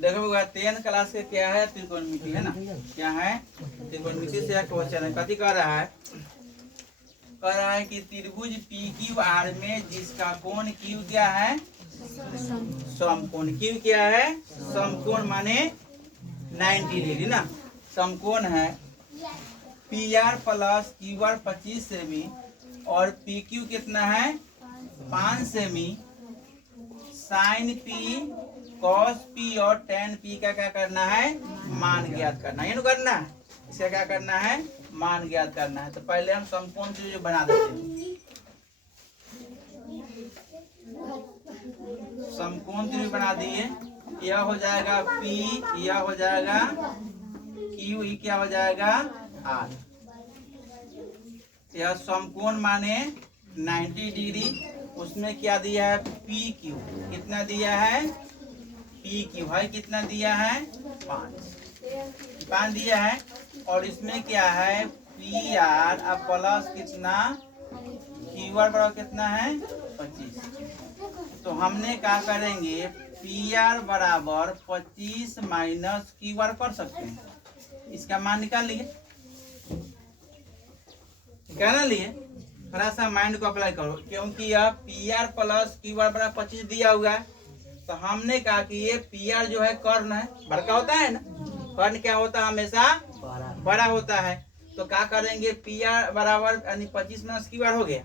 देखो 10 क्लास के क्या है, त्रिकोणमिति है ना, क्या है त्रिकोणमिति से क्वेश्चन है। कथी कर रहा है, कह रहा है कि त्रिभुज पी क्यू आर में जिसका कोण क्यू क्या है, समकोण। क्यू क्या है, समकोण माने 90 डिग्री ना, समकोण है। P R plus Q R 25 सेमी और पी क्यू कितना है 5 सेमी। साइन पी कॉस पी और टेन पी का क्या करना है, मान ज्ञात करना है। ये करना है, इसका क्या करना है, मान ज्ञात करना है। तो पहले हम समकोण त्रिभुज बना देते हैं। समकोण त्रिभुज बना दिए, यह हो जाएगा P, यह हो जाएगा Q, ये क्या हो जाएगा R। यह समकोण माने 90 डिग्री, उसमें क्या दिया है PQ, कितना दिया है PQ है, कितना दिया है 5 दिया है। और इसमें क्या है PR अब प्लस कितना QR बराबर कितना है 25। तो हमने क्या करेंगे PR बराबर 25 माइनस QR कर सकते हैं, इसका मान निकाल लिए, निकालना लिए। थोड़ा सा माइंड को अप्लाई करो, क्योंकि यह PR प्लस QR बराबर 25 दिया हुआ है। तो हमने कहा कि ये PR जो है कर्ण है, बड़का होता है ना, कर्ण क्या होता है हमेशा बड़ा होता है। तो क्या करेंगे PR बराबर यानी 25 माइनस QR हो गया।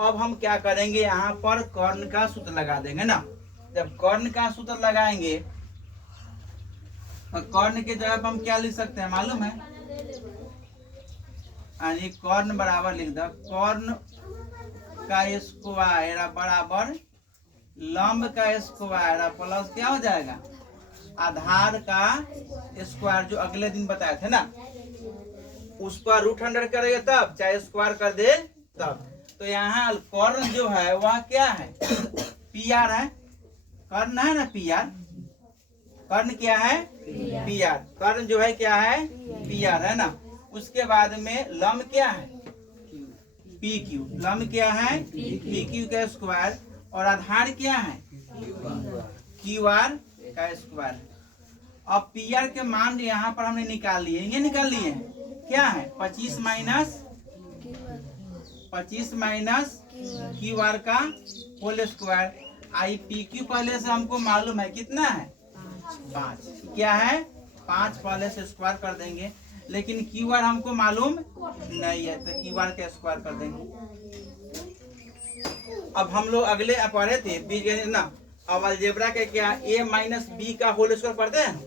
अब हम क्या करेंगे, यहाँ पर कर्ण का सूत्र लगा देंगे ना। जब कर्ण का सूत्र लगाएंगे तो कर्ण के जगह हम क्या लिख सकते हैं मालूम है, यानी कर्ण बराबर लिख दो, कर्ण का स्क्वायर बराबर लंब का स्क्वायर प्लस क्या हो जाएगा आधार का स्क्वायर, जो अगले दिन बताए थे ना, उसका रूट अंडर करेगा तब, चाहे स्क्वायर कर दे तब। तो यहाँ कर्ण जो है वह क्या है PR है, कर्ण है ना PR, कर्ण क्या है PR, कर्ण जो है क्या है PR है ना। उसके बाद में लंब क्या है PQ, लंब क्या है PQ का स्क्वायर और आधार क्या है QR का स्क्वायर। अब PR के मान यहाँ पर हमने निकाल लिए, ये निकाल लिए क्या है 25 माइनस QR का होल स्क्वायर। IPQ पहले से हमको मालूम है कितना है 5, क्या है 5 पहले से स्क्वायर कर देंगे, लेकिन QR हमको मालूम नहीं है तो QR का स्क्वायर कर देंगे। अब हम लोग अगले पढ़े थे बीज ना, अब अलजेब्रा के क्या A माइनस B का होल स्क्वायर पढ़ते हैं,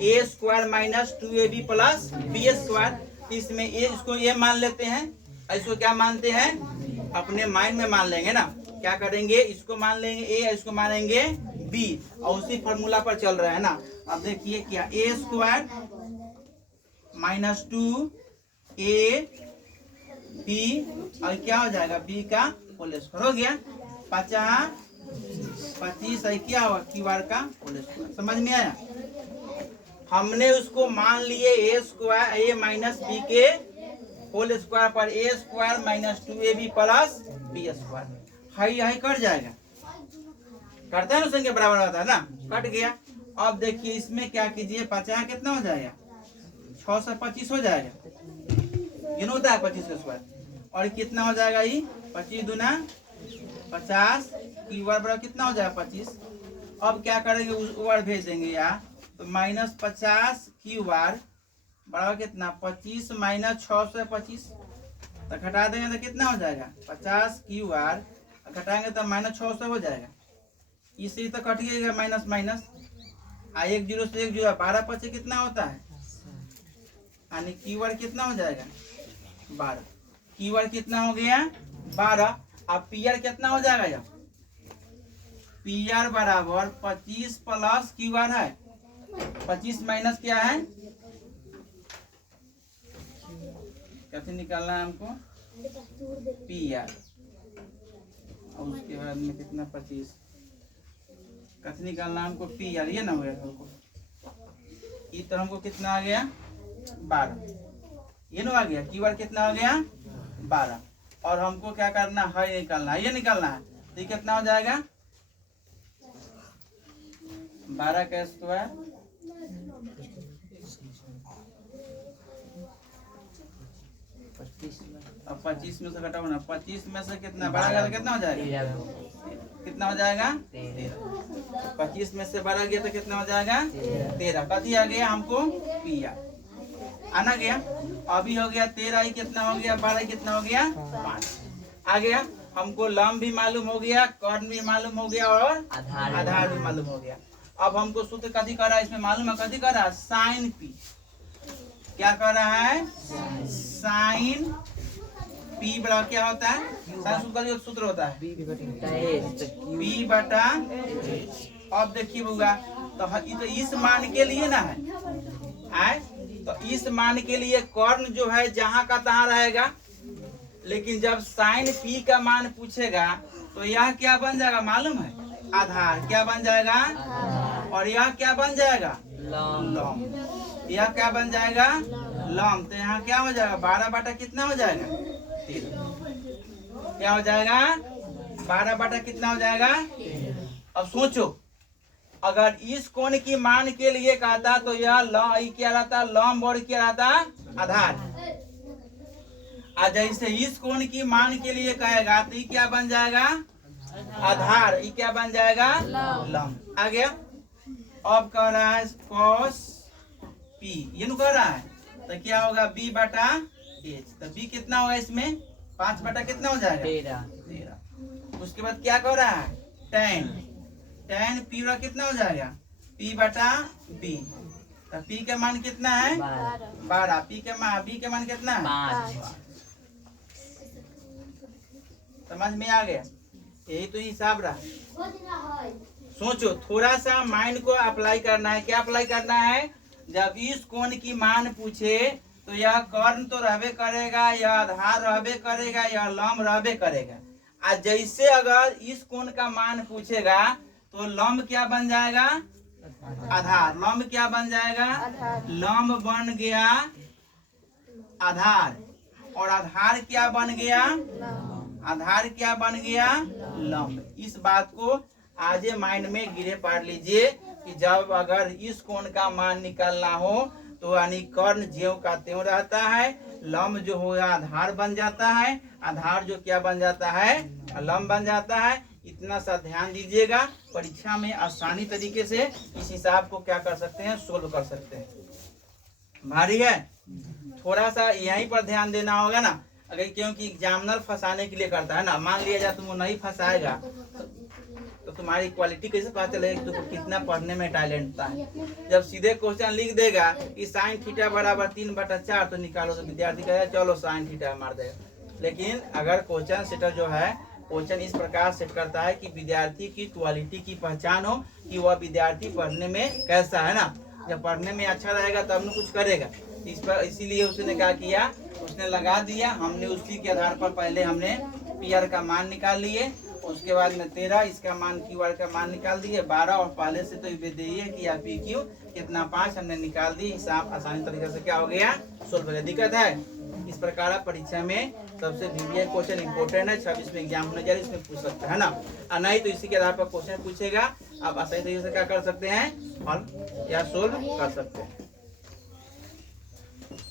A square minus 2AB plus B square. इसमें A इसको A मान लेते हैं, इसको क्या मानते हैं अपने माइंड में मान लेंगे ना। क्या करेंगे, इसको मान लेंगे A, इसको मानेंगे B, और उसी फॉर्मूला पर चल रहा है ना। अब देखिए क्या A स्क्वायर माइनस 2AB और क्या हो जाएगा B का होल स्क्वायर हो गया 25 क्या हुआ QR का होल स्क्वायर। समझ में आया, हमने उसको मान लिए A square A minus B के होल स्क्वायर पर A square minus 2AB plus B square, high cut जाएगा, करता है ना संख्या बराबर होता है ना, कट गया। अब देखिए इसमें क्या कीजिए 50 कितना हो जाएगा 6 से 25 हो जाएगा, ये होता है 25 का स्क्वायर, और कितना हो जाएगा ये 25 दूना 50, QR बराबर कितना हो जाएगा 25। अब क्या करेंगे उस ओवर भेज देंगे यहाँ, तो माइनस 50 QR बराबर कितना 25 माइनस 6 से 25, तो घटा देंगे तो कितना हो जाएगा 50 QR, घटाएंगे तो माइनस 6 से हो जाएगा, इससे तो कट गया माइनस माइनस, 1 0 से 1 0 12 25 कितना होता है, यानी QR कितना हो जाएगा 12, QR कितना हो गया 12। अब PR कितना हो जाएगा, जब PR बराबर 25 प्लस QR है, 25 माइनस क्या है, कैसे निकालना है हमको PR, और उसके बाद में कितना 25, कैसे निकालना है हमको PR, ये ना हो गया हमको, ये तो हमको कितना आ गया 12, ये ना आ गया QR कितना हो गया 12, और हमको क्या करना है निकालना है, ये निकालना है, तो ये कितना हो जाएगा 12 का स्क्वायर अब 25 में से घटाओ ना, 25 में से कितना बड़ा गया तो कितना हो जाएगा, कितना हो जाएगा 13। 25 में से बड़ा गया तो कितना हो जाएगा 13। कथी आ गया हमको पी आना गया। अभी हो गया 13 ही कितना हो गया, 12 कितना हो गया 5 आ गया। हमको लंब भी मालूम हो गया, कर्ण भी मालूम हो गया और आधार भी मालूम हो गया। अब हमको सूत्र कथी कर रहा है इसमें मालूम है, कथी कर रहा है साइन पी। क्या कर रहा है साइन पी बराबर क्या होता है, साइन सूत्र का सूत्र होता है पी बटा। अब देखिए होगा तो इस मान के लिए ना है, तो इस मान के लिए कर्ण जो है जहां का तहां रहेगा, लेकिन जब साइन पी का मान पूछेगा तो यह क्या बन जाएगा मालूम है, आधार। क्या बन जाएगा और यह क्या बन जाएगा लंब। यह क्या बन जाएगा लंब। तो यहाँ क्या हो जाएगा 12 बटा कितना हो जाएगा 13। क्या हो जाएगा 12 बटा कितना हो जाएगा। अब सोचो अगर इस कोण की मान के लिए कहता तो यह क्या रहता लंब और क्या रहता आधार। और जैसे इस कोण की मान के लिए कहेगा तो ये क्या बन जाएगा आधार, ये क्या बन जाएगा लंब। आ गया। अब कह रहा है cos p, ये नु कह रहा है तो क्या होगा b बटा h। तो b कितना होगा इसमें 5 बटा कितना हो जाएगा 13। उसके बाद क्या कह रहा है tan p कितना हो जाएगा p बटा b। तो p का मान कितना है 12, b के मान कितना है 5। समझ में आ गया, यही तो हिसाब रहा। सोचो थोड़ा सा माइंड को अप्लाई करना है। क्या अप्लाई करना है, जब इस कोण की मान पूछे तो यह कर्ण तो रहबे करेगा, यह आधार रहबे करेगा, यह लंब रहबे करेगा। आज जैसे अगर इस कोण का मान पूछेगा तो लंब क्या बन जाएगा आधार, लंब क्या बन जाएगा लंब बन गया आधार, और आधार क्या बन गया आधार क्या बन गया लंब। इस बात को आज माइंड में गिरे पार लीजिए कि जब अगर इस कोण का मान निकालना हो तो यानी कर्ण ज्यों का त्यों रहता है, लंब जो होगा आधार बन जाता है, आधार जो क्या बन जाता है लंब बन जाता है। इतना सा ध्यान दीजिएगा, परीक्षा में आसानी तरीके से इस हिसाब को क्या कर सकते हैं सोल्व कर सकते हैं। भारी है, थोड़ा सा यहीं पर ध्यान देना होगा ना, अगर क्योंकि एग्जामिनर फंसाने के लिए करता है ना। मान लिया जाए तुम नहीं फंसाएगा तो तुम्हारी क्वालिटी कैसे पता चलेगा कि तुमको कितना पढ़ने में टैलेंट था। जब सीधे क्वेश्चन लिख देगा कि साइन थीटा बराबर 3/4 तो निकालो तो विद्यार्थी कहेगा चलो साइन थीटा मार देगा। लेकिन अगर क्वेश्चन सेटर जो है क्वेश्चन इस प्रकार सेट करता है कि विद्यार्थी की क्वालिटी की पहचान हो कि वह विद्यार्थी पढ़ने में कैसा है ना। जब पढ़ने में अच्छा रहेगा तब न कुछ करेगा। इस पर इसीलिए उसने क्या किया, उसने लगा दिया। हमने उसी के आधार पर पहले हमने पी आर का मान निकाल लिए, उसके बाद में 13 इसका मान क्यू आर का मान निकाल दिए 12, और पहले से तो ये दिए कि या पी क्यू कितना 5 हमने निकाल दी। हिसाब आसानी तरीके से क्या हो गया सोल्व हो गया। दिक्कत है इस प्रकार परीक्षा में सबसे वीवीआई क्वेश्चन इंपोर्टेंट है। 26 में एग्जाम होने जा रही है, इसमें पूछ सकता है ना, और नहीं तो इसी के आधार पर क्वेश्चन पूछेगा। आप आसानी तरीके से क्या कर सकते हैं हल या सोल्व कर सकते हैं।